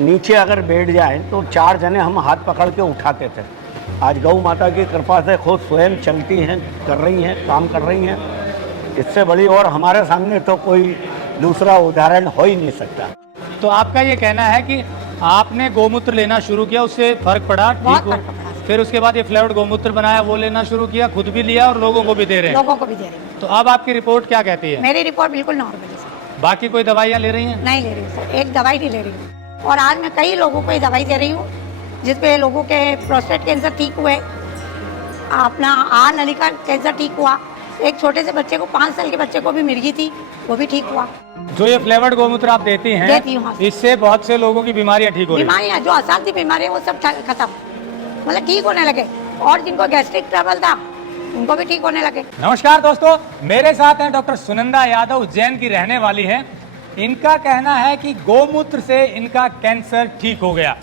नीचे अगर बैठ जाए तो 4 जने हम हाथ पकड़ के उठाते थे। आज गौ माता की कृपा से खुद स्वयं चलती हैं, कर रही हैं, काम कर रही हैं। इससे बड़ी और हमारे सामने तो कोई दूसरा उदाहरण हो ही नहीं सकता। तो आपका ये कहना है कि आपने गोमूत्र लेना शुरू किया, उससे फर्क पड़ा, ठीक हो, फिर उसके बाद ये फ्लेवर्ड गोमूत्र बनाया, वो लेना शुरू किया, खुद भी लिया और लोगों को भी दे रहे हैं। लोगों को भी दे रही हूँ। तो अब आपकी रिपोर्ट क्या कहती है? मेरी रिपोर्ट बिल्कुल नॉर्मल है सर। बाकी कोई दवाइयाँ ले रही हैं? नहीं ले रही हूँ सर, एक दवाई नहीं ले रही हूँ। और आज मैं कई लोगों को ये दवाई दे रही हूँ जिसपे लोगों के प्रोस्टेट कैंसर ठीक हुए, अपना आहार नलिका कैंसर ठीक हुआ। एक छोटे से बच्चे को, 5 साल के बच्चे को भी मिर्गी थी, वो भी ठीक हुआ। जो ये फ्लेवर्ड गोमूत्र आप देती हैं, देती हूँ। इससे बहुत से लोगों की बीमारियां ठीक हो रही हैं। बीमारियाँ जो असाध्य बीमारियाँ वो सब खत्म, मतलब ठीक होने लगे। और जिनको गैस्ट्रिक ट्रबल था उनको भी ठीक होने लगे। नमस्कार दोस्तों, मेरे साथ हैं डॉक्टर सुनंदा यादव, उज्जैन की रहने वाली हैं। इनका कहना है कि गोमूत्र से इनका कैंसर ठीक हो गया।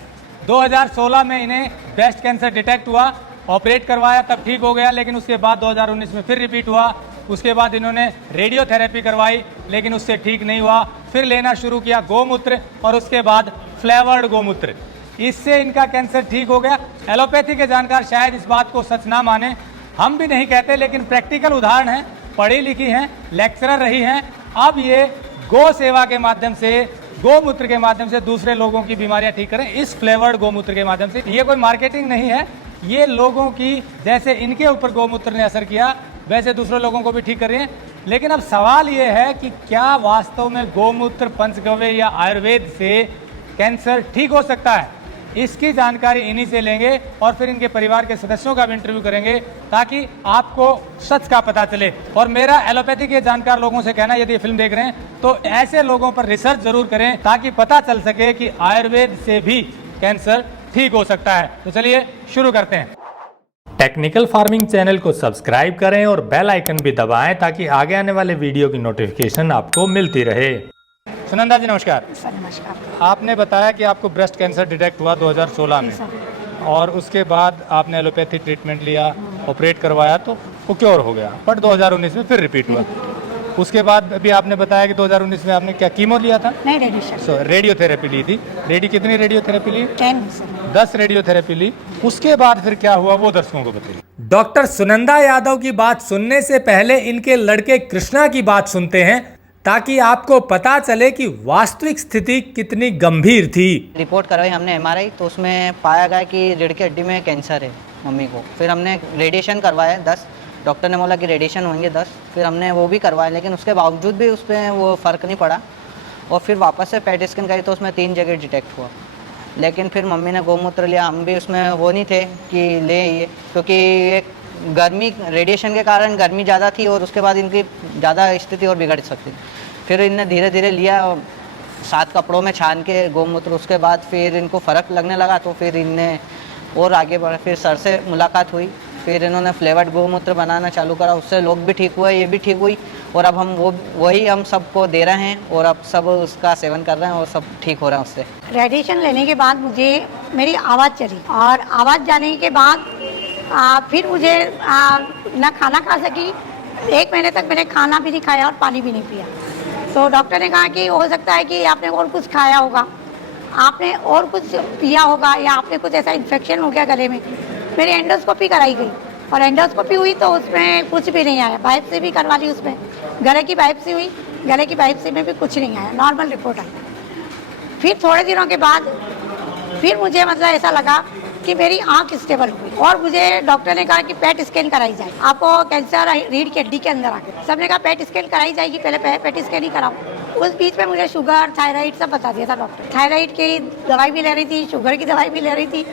2016 में इन्हें ब्रेस्ट कैंसर डिटेक्ट हुआ, ऑपरेट करवाया, तब ठीक हो गया, लेकिन उसके बाद 2019 में फिर रिपीट हुआ। उसके बाद इन्होंने रेडियोथेरेपी करवाई, लेकिन उससे ठीक नहीं हुआ। फिर लेना शुरू किया गोमूत्र और उसके बाद फ्लेवर्ड गोमूत्र, इससे इनका कैंसर ठीक हो गया। एलोपैथी के जानकार शायद इस बात को सच ना माने, हम भी नहीं कहते, लेकिन प्रैक्टिकल उदाहरण है, पढ़ी लिखी हैं, लेक्चरर रही हैं। अब ये गौ सेवा के माध्यम से, गोमूत्र के माध्यम से दूसरे लोगों की बीमारियां ठीक करें, इस फ्लेवर्ड गोमूत्र के माध्यम से। ये कोई मार्केटिंग नहीं है, ये लोगों की, जैसे इनके ऊपर गोमूत्र ने असर किया वैसे दूसरे लोगों को भी ठीक कर रहे हैं। लेकिन अब सवाल ये है कि क्या वास्तव में गोमूत्र, पंचगव्य या आयुर्वेद से कैंसर ठीक हो सकता है? इसकी जानकारी इन्हीं से लेंगे और फिर इनके परिवार के सदस्यों का भी इंटरव्यू करेंगे, ताकि आपको सच का पता चले। और मेरा एलोपैथी के जानकार लोगों से कहना है, यदि ये फिल्म देख रहे हैं तो ऐसे लोगों पर रिसर्च जरूर करें, ताकि पता चल सके कि आयुर्वेद से भी कैंसर ठीक हो सकता है। तो चलिए शुरू करते हैं। टेक्निकल फार्मिंग चैनल को सब्सक्राइब करें और बेल आइकन भी दबाएं, ताकि आगे आने वाले वीडियो की नोटिफिकेशन आपको मिलती रहे। सुनंदा जी नमस्कार। सर नमस्कार। आपने बताया कि आपको ब्रेस्ट कैंसर डिटेक्ट हुआ 2016 में, और उसके बाद आपने एलोपैथी ट्रीटमेंट लिया, ऑपरेट करवाया, तो वो क्योर हो गया, बट 2019 में फिर रिपीट हुआ। उसके बाद अभी आपने बताया कि 2019 में आपने क्या कीमो लिया था? नहीं, रेडिएशन। रेडियोथेरेपी ली थी। कितनी रेडियोथेरेपी ली? 10 रेडियोथेरेपी ली। उसके बाद फिर क्या हुआ वो दर्शकों को बताइए। डॉक्टर सुनंदा यादव की बात सुनने से पहले इनके लड़के कृष्णा की बात सुनते हैं, ताकि आपको पता चले कि वास्तविक स्थिति कितनी गंभीर थी। रिपोर्ट करवाई हमने MRI, तो उसमें पाया गया कि रीढ़ की हड्डी में कैंसर है मम्मी को। फिर हमने रेडिएशन करवाया 10, डॉक्टर ने बोला कि रेडिएशन होंगे 10। फिर हमने वो भी करवाया, लेकिन उसके बावजूद भी उस पर वो फ़र्क नहीं पड़ा। और फिर वापस से पेट स्कैन करी तो उसमें 3 जगह डिटेक्ट हुआ। लेकिन फिर मम्मी ने गोमूत्र लिया, हम भी उसमें वो नहीं थे कि ले ये, क्योंकि एक गर्मी, रेडिएशन के कारण गर्मी ज़्यादा थी और उसके बाद इनकी ज़्यादा स्थिति और बिगड़ सकती। फिर इनने धीरे धीरे लिया, 7 कपड़ों में छान के गोमूत्र। उसके बाद फिर इनको फ़र्क लगने लगा, तो फिर इनने और आगे बढ़े। फिर सर से मुलाकात हुई, फिर इन्होंने फ्लेवर्ड गोमूत्र बनाना चालू करा, उससे लोग भी ठीक हुए, ये भी ठीक हुई। और अब हम वही हम सबको दे रहे हैं और अब सब उसका सेवन कर रहे हैं और सब ठीक हो रहा है उससे। रेडिएशन लेने के बाद मुझे मेरी आवाज़ चली, और आवाज़ जाने के बाद फिर मुझे ना खाना खा सकी। 1 महीने तक मैंने खाना भी नहीं खाया और पानी भी नहीं पिया। तो डॉक्टर ने कहा कि हो सकता है कि आपने और कुछ खाया होगा, आपने और कुछ पिया होगा, या आपने कुछ ऐसा इन्फेक्शन हो गया गले में। मेरी एंडोस्कोपी कराई गई और एंडोस्कोपी हुई तो उसमें कुछ भी नहीं आया। बायोप्सी भी करवा ली, उसमें गले की बायोप्सी हुई, गले की बायोप्सी में भी कुछ नहीं आया, नॉर्मल रिपोर्ट आई। फिर थोड़े दिनों के बाद फिर मुझे मतलब ऐसा लगा कि मेरी आंख स्टेबल हुई, और मुझे डॉक्टर ने कहा कि पेट स्कैन कराई जाए, आपको कैंसर रीढ़ की हड्डी के अंदर आ गया। सबने कहा पेट स्कैन कराई जाएगी, पहले पेट स्कैन ही कराओ। उस बीच में मुझे शुगर, थायराइड सब बता दिया था डॉक्टर। थायराइड की दवाई भी ले रही थी, शुगर की दवाई भी ले रही थी।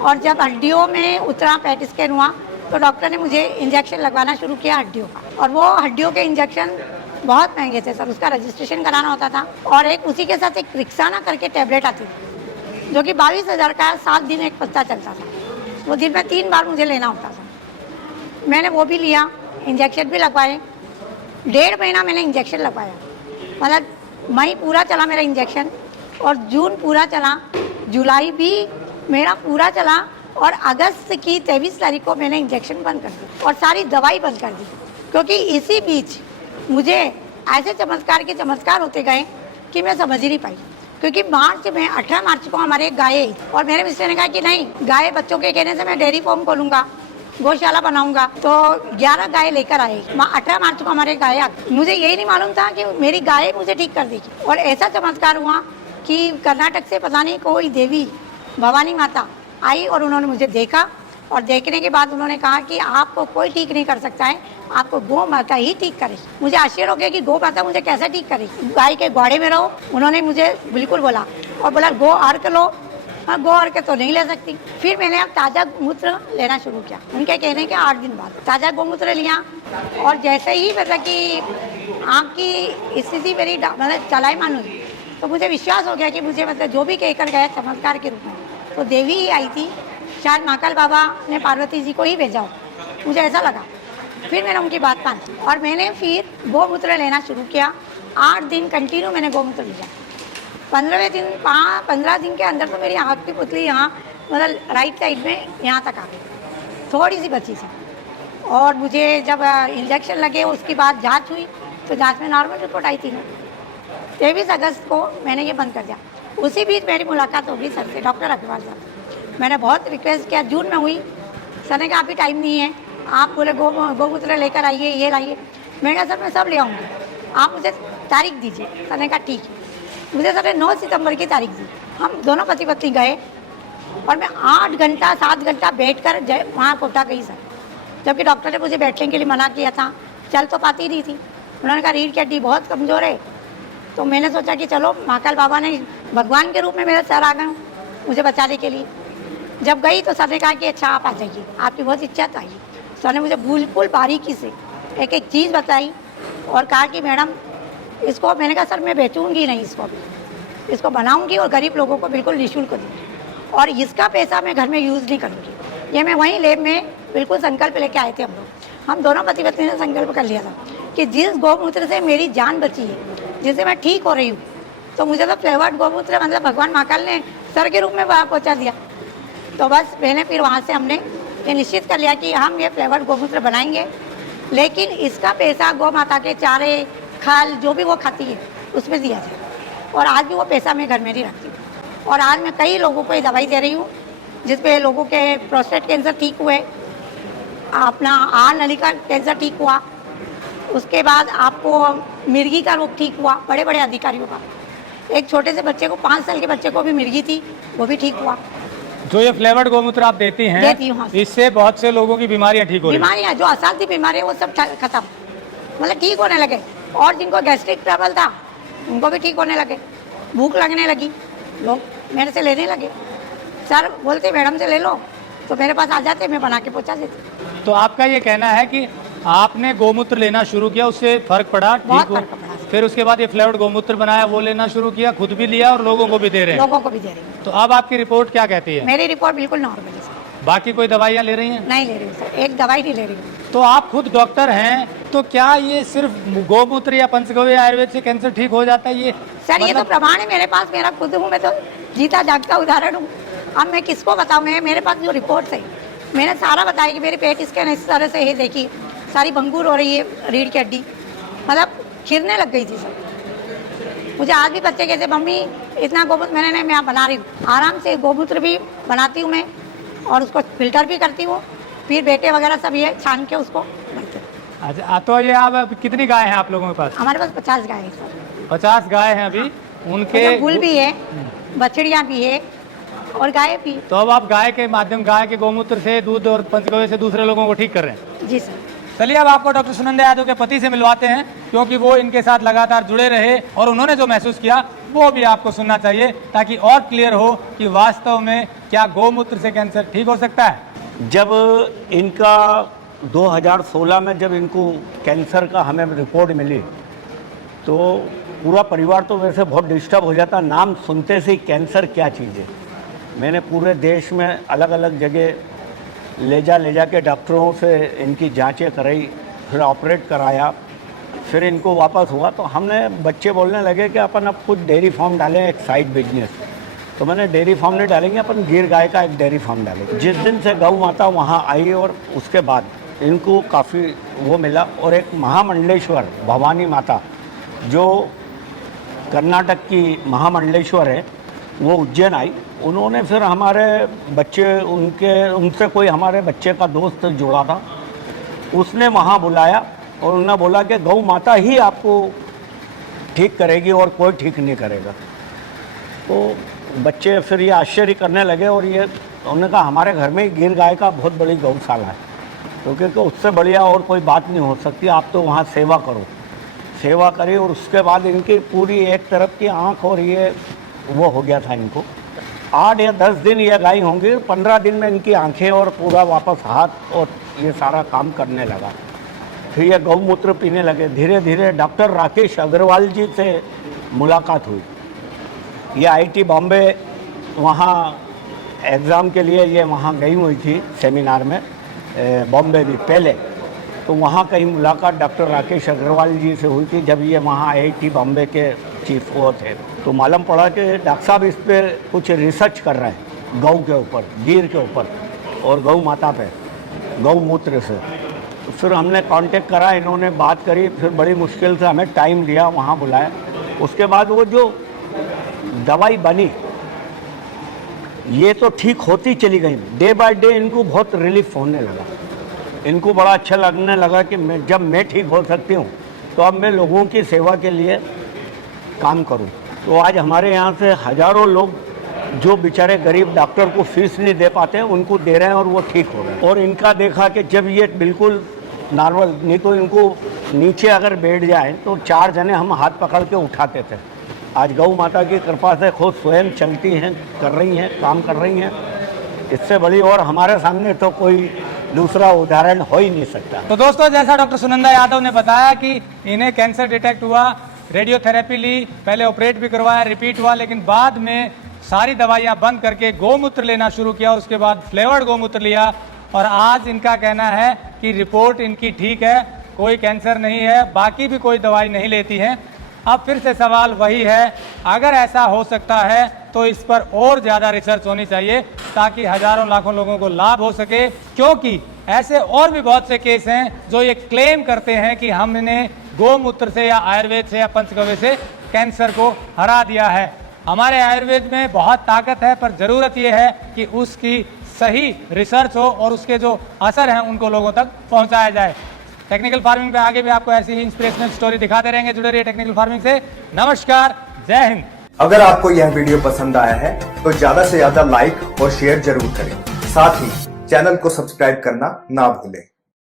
और जब हड्डियों में उतरा, पेट स्कैन हुआ, तो डॉक्टर ने मुझे इंजेक्शन लगवाना शुरू किया हड्डियों का। और वो हड्डियों के इंजेक्शन बहुत महंगे थे सर, उसका रजिस्ट्रेशन कराना होता था। और एक उसी के साथ एक रिक्साना करके टैबलेट आती थी, जो कि 22,000 का 7 दिन एक पत्ता चलता था। वो दिन में 3 बार मुझे लेना होता था। मैंने वो भी लिया, इंजेक्शन भी लगवाए। 1.5 महीना मैंने इंजेक्शन लगवाया, मतलब मई पूरा चला मेरा इंजेक्शन, और जून पूरा चला, जुलाई भी मेरा पूरा चला, और अगस्त की 23 तारीख को मैंने इंजेक्शन बंद कर दी और सारी दवाई बंद कर दी। क्योंकि इसी बीच मुझे ऐसे चमत्कार के चमत्कार होते गए कि मैं समझ ही नहीं पाई। क्योंकि मार्च में 18 मार्च को हमारे एक गाय आई और मेरे मिस्टर ने कहा कि नहीं, गाय बच्चों के कहने से मैं डेयरी फार्म खोलूंगा, गौशाला बनाऊंगा। तो 11 गाय लेकर आए। 18 मार्च को हमारे गाय आ गई। मुझे यही नहीं मालूम था कि मेरी गाय मुझे ठीक कर देगी। और ऐसा चमत्कार हुआ कि कर्नाटक से पता नहीं कोई देवी भवानी माता आई और उन्होंने मुझे देखा और देखने के बाद उन्होंने कहा कि आपको कोई ठीक नहीं कर सकता है, आपको गौ माता ही ठीक करे। मुझे आश्चर्य हो गया कि गौ माता मुझे कैसे ठीक करेगी। गाय के घोड़े में रहो, उन्होंने मुझे बिल्कुल बोला और बोला गो अर्क लो। हाँ, गो अर्क तो नहीं ले सकती। फिर मैंने अब ताज़ा गौमूत्र लेना शुरू किया। उनके कहने के 8 दिन बाद ताज़ा गौमूत्र लिया और जैसे ही मतलब कि आपकी स्थिति मेरी मतलब चलायमान हुई तो मुझे विश्वास हो गया कि मुझे मतलब जो भी कहकर गया चमत्कार के रूप में तो देवी ही आई थी। शायद महाकाल बाबा ने पार्वती जी को ही भेजा हो, मुझे ऐसा लगा। फिर मैंने उनकी बात मानी और मैंने फिर गौमूत्र लेना शुरू किया। 8 दिन कंटिन्यू मैंने गौमूत्र लिया। 15 दिन के अंदर तो मेरी आँख की पुतली यहाँ मतलब राइट साइड में यहाँ तक आ गई, थोड़ी सी बची थी। और मुझे जब इंजेक्शन लगे उसके बाद जांच हुई तो जांच में नॉर्मल रिपोर्ट आई थी। 23 अगस्त को मैंने ये बंद कर दिया। उसी बीच मेरी मुलाकात होगी सर से, डॉक्टर अग्रवाल साहब। मैंने बहुत रिक्वेस्ट किया, जून में हुई। सर ने कहा अभी टाइम नहीं है, आप बोले गौमूत्र लेकर आइए, ये लाइए। मैंने कहा सर मैं सब ले आऊँगी, आप मुझे तारीख दीजिए। सर ने कहा ठीक है। मुझे सर ने 9 सितंबर की तारीख दी। हम दोनों पति पत्नी गए और मैं 8 घंटा 7 घंटा बैठ कर वहाँ पहुँचा गई सर, जबकि डॉक्टर ने मुझे बैठने के लिए मना किया था, चल तो पाती नहीं थी। उन्होंने कहा रीढ़ की हड्डी बहुत कमज़ोर है। तो मैंने सोचा कि चलो महाकाल बाबा ने भगवान के रूप में मेरे सर आ गए मुझे बचाने के लिए। जब गई तो सर ने कहा कि अच्छा आप आ जाइए, आपकी बहुत इच्छा था। सर ने मुझे बिल्कुल बारीकी से एक एक चीज़ बताई और कहा कि मैडम इसको, मैंने कहा सर मैं बेचूंगी नहीं, इसको बनाऊंगी और गरीब लोगों को बिल्कुल निःशुल्क दूँगी और इसका पैसा मैं घर में यूज़ नहीं करूँगी। ये मैं वहीं लैब में बिल्कुल संकल्प लेके आए थे हम दोनों पति पत्नी ने संकल्प कर लिया था कि जिस गौमूत्र से मेरी जान बची है, जिससे मैं ठीक हो रही हूँ, तो मुझे तो फ्लेवर्ड गौमूत्र मतलब भगवान महाकाल ने सर के रूप में पहुँचा दिया। तो बस मैंने फिर वहाँ से हमने ये निश्चित कर लिया कि हम ये फ्लेवर्ड गौमूत्र बनाएंगे, लेकिन इसका पैसा गौ माता के चारे खाल जो भी वो खाती है उसमें दिया जाए। और आज भी वो पैसा मैं घर में नहीं रखती हूँ। और आज मैं कई लोगों को ये दवाई दे रही हूँ जिसपे लोगों के प्रोस्टेट कैंसर ठीक हुए, अपना आहार नलिका कैंसर ठीक हुआ, उसके बाद आपको मिर्गी का रोग ठीक हुआ, बड़े बड़े अधिकारियों का। एक छोटे से बच्चे को 5 साल के बच्चे को भी मिर्गी थी, वो भी ठीक हुआ। जो ये फ्लेवर्ड गौमूत्र आप देती हैं, देती हूँ, हाँ। इससे बहुत से लोगों की बीमारियां ठीक हो रही हैं। बीमारियाँ जो असाध्य बीमारियाँ वो सब खत्म, मतलब ठीक होने लगे। और जिनको गैस्ट्रिक ट्रबल था उनको भी ठीक होने लगे। भूख लगने लगी, लोग मेरे से लेने लगे। सर बोलते मैडम से ले लो, तो मेरे पास आ जाते, मैं बना के पहुँचा देती। तो आपका ये कहना है कि आपने गौमूत्र लेना शुरू किया, उससे फर्क पड़ा, ठीक बहुत हो, फर्क पड़ा। फिर उसके बाद ये फ्लेवर्ड गौमूत्र बनाया, वो लेना शुरू किया, खुद भी लिया और लोगों को भी दे रहे हैं। लोगों को भी दे रही हूँ। तो अब आपकी रिपोर्ट क्या कहती है? मेरी रिपोर्ट बिल्कुल नॉर्मल है सर। बाकी कोई दवाइयाँ ले रही हैं? नहीं ले रही हूँ सर, एक दवाई नहीं ले रही हूँ। तो आप खुद डॉक्टर हैं, तो क्या ये सिर्फ गौमूत्र या पंचगव्य आयुर्वेद से कैंसर ठीक हो जाता है? ये सर ये तो प्रमाण है मेरे पास, मेरा खुद हूँ, मैं तो जीता जागता उदाहरण हूँ। अब मैं किसको बताऊँ? मेरे पास जो रिपोर्ट्स है मैंने सारा बताया कि मेरे पेट स्कैन इस तरह से है, देखिए सारी भंगूर हो रही है, रीढ़ की हड्डी मतलब खिरने लग गई थी सर। मुझे आज भी बच्चे कहते मम्मी इतना गोमूत्र, मैंने नहीं, मैं बना रही हूँ आराम से। गोमूत्र भी बनाती हूँ मैं और उसको फिल्टर भी करती हूँ, फिर बेटे वगैरह सब ये छान के उसको भरते हैं। अच्छा, तो ये आप कितनी गाय हैं आप लोगों के पास? हमारे पास 50 गाय है सर। 50 गाय हैं अभी, उनके गुल भी है, बछड़ियाँ भी है और गाय भी। तो अब आप गाय के माध्यम, गाय के गौमूत्र से, दूध और पंचगव्य से दूसरे लोगों को ठीक कर रहे हैं? जी सर। चलिए अब आपको डॉक्टर सुनंदा यादव के पति से मिलवाते हैं, क्योंकि वो इनके साथ लगातार जुड़े रहे और उन्होंने जो महसूस किया वो भी आपको सुनना चाहिए, ताकि और क्लियर हो कि वास्तव में क्या गौमूत्र से कैंसर ठीक हो सकता है। जब इनका 2016 में जब इनको कैंसर का हमें रिपोर्ट मिली तो पूरा परिवार तो वैसे बहुत डिस्टर्ब हो जाता, नाम सुनते से ही कैंसर क्या चीज़ है। मैंने पूरे देश में अलग अलग जगह ले जा के डॉक्टरों से इनकी जांचें कराई, फिर ऑपरेट कराया, फिर इनको वापस हुआ। तो हमने बच्चे बोलने लगे कि अपन अब खुद डेयरी फार्म डालें, एक साइड बिजनेस। तो मैंने डेयरी फार्म नहीं डालेंगे, अपन गिर गाय का एक डेयरी फार्म डालेंगे। जिस दिन से गौ माता वहाँ आई और उसके बाद इनको काफ़ी वो मिला। और एक महामंडलेश्वर भवानी माता जो कर्नाटक की महामंडलेश्वर है, वो उज्जैन आई। उन्होंने फिर हमारे बच्चे उनसे कोई हमारे बच्चे का दोस्त जुड़ा था, उसने वहाँ बुलाया और उन्होंने बोला कि गौ माता ही आपको ठीक करेगी और कोई ठीक नहीं करेगा। तो बच्चे फिर ये आश्चर्य करने लगे और ये उन्होंने कहा हमारे घर में ही गिर गाय का बहुत बड़ी गौशाला है, क्योंकि उससे बढ़िया और कोई बात नहीं हो सकती, आप तो वहाँ सेवा करो। सेवा करी और उसके बाद इनकी पूरी एक तरफ की आँख और ये वो हो गया था इनको। 8 या 10 दिन ये गाय होंगी, 15 दिन में इनकी आंखें और पूरा वापस हाथ और ये सारा काम करने लगा। फिर ये गौमूत्र पीने लगे। धीरे धीरे डॉक्टर राकेश अग्रवाल जी से मुलाकात हुई। ये IIT बॉम्बे वहाँ एग्ज़ाम के लिए ये वहाँ गई हुई थी सेमिनार में, बॉम्बे भी पहले। तो वहाँ कहीं मुलाकात डॉक्टर राकेश अग्रवाल जी से हुई थी जब ये वहाँ IIT बॉम्बे के चीफ वो थे। तो मालूम पड़ा कि डॉक्टर साहब इस पर कुछ रिसर्च कर रहे हैं, गौ के ऊपर, गिर के ऊपर और गौ माता पे, गौमूत्र से। तो फिर हमने कांटेक्ट करा, इन्होंने बात करी, फिर बड़ी मुश्किल से हमें टाइम लिया, वहाँ बुलाया। उसके बाद वो जो दवाई बनी ये तो ठीक होती चली गई। डे बाय डे इनको बहुत रिलीफ होने लगा। इनको बड़ा अच्छा लगने लगा कि जब मैं ठीक हो सकती हूँ तो अब मैं लोगों की सेवा के लिए काम करूँ। तो आज हमारे यहाँ से हज़ारों लोग जो बेचारे गरीब डॉक्टर को फीस नहीं दे पाते हैं उनको दे रहे हैं और वो ठीक हो रहे हैं। और इनका देखा कि जब ये बिल्कुल नॉर्मल, नहीं तो इनको नीचे अगर बैठ जाए तो 4 जने हम हाथ पकड़ के उठाते थे। आज गौ माता की कृपा से खुद स्वयं चलती हैं, कर रही हैं, काम कर रही हैं। इससे बड़ी और हमारे सामने तो कोई दूसरा उदाहरण हो ही नहीं सकता। तो दोस्तों, जैसा डॉक्टर सुनंदा यादव ने बताया कि इन्हें कैंसर डिटेक्ट हुआ, रेडियोथेरेपी ली, पहले ऑपरेट भी करवाया, रिपीट हुआ, लेकिन बाद में सारी दवाइयां बंद करके गोमूत्र लेना शुरू किया। उसके बाद फ्लेवर्ड गोमूत्र लिया और आज इनका कहना है कि रिपोर्ट इनकी ठीक है, कोई कैंसर नहीं है, बाकी भी कोई दवाई नहीं लेती है। अब फिर से सवाल वही है, अगर ऐसा हो सकता है तो इस पर और ज़्यादा रिसर्च होनी चाहिए ताकि हजारों लाखों लोगों को लाभ हो सके, क्योंकि ऐसे और भी बहुत से केस हैं जो ये क्लेम करते हैं कि हमने गोमूत्र से या आयुर्वेद से या पंचगव्य से कैंसर को हरा दिया है। हमारे आयुर्वेद में बहुत ताकत है, पर ज़रूरत यह है कि उसकी सही रिसर्च हो और उसके जो असर हैं उनको लोगों तक पहुंचाया जाए। टेक्निकल फार्मिंग पे आगे भी आपको ऐसी ही इंस्पिरेशनल स्टोरी दिखाते रहेंगे। जुड़े रहिए टेक्निकल फार्मिंग से। नमस्कार, जय हिंद। अगर आपको यह वीडियो पसंद आया है तो ज्यादा से ज्यादा लाइक और शेयर जरूर करें। साथ ही चैनल को सब्सक्राइब करना ना भूलें।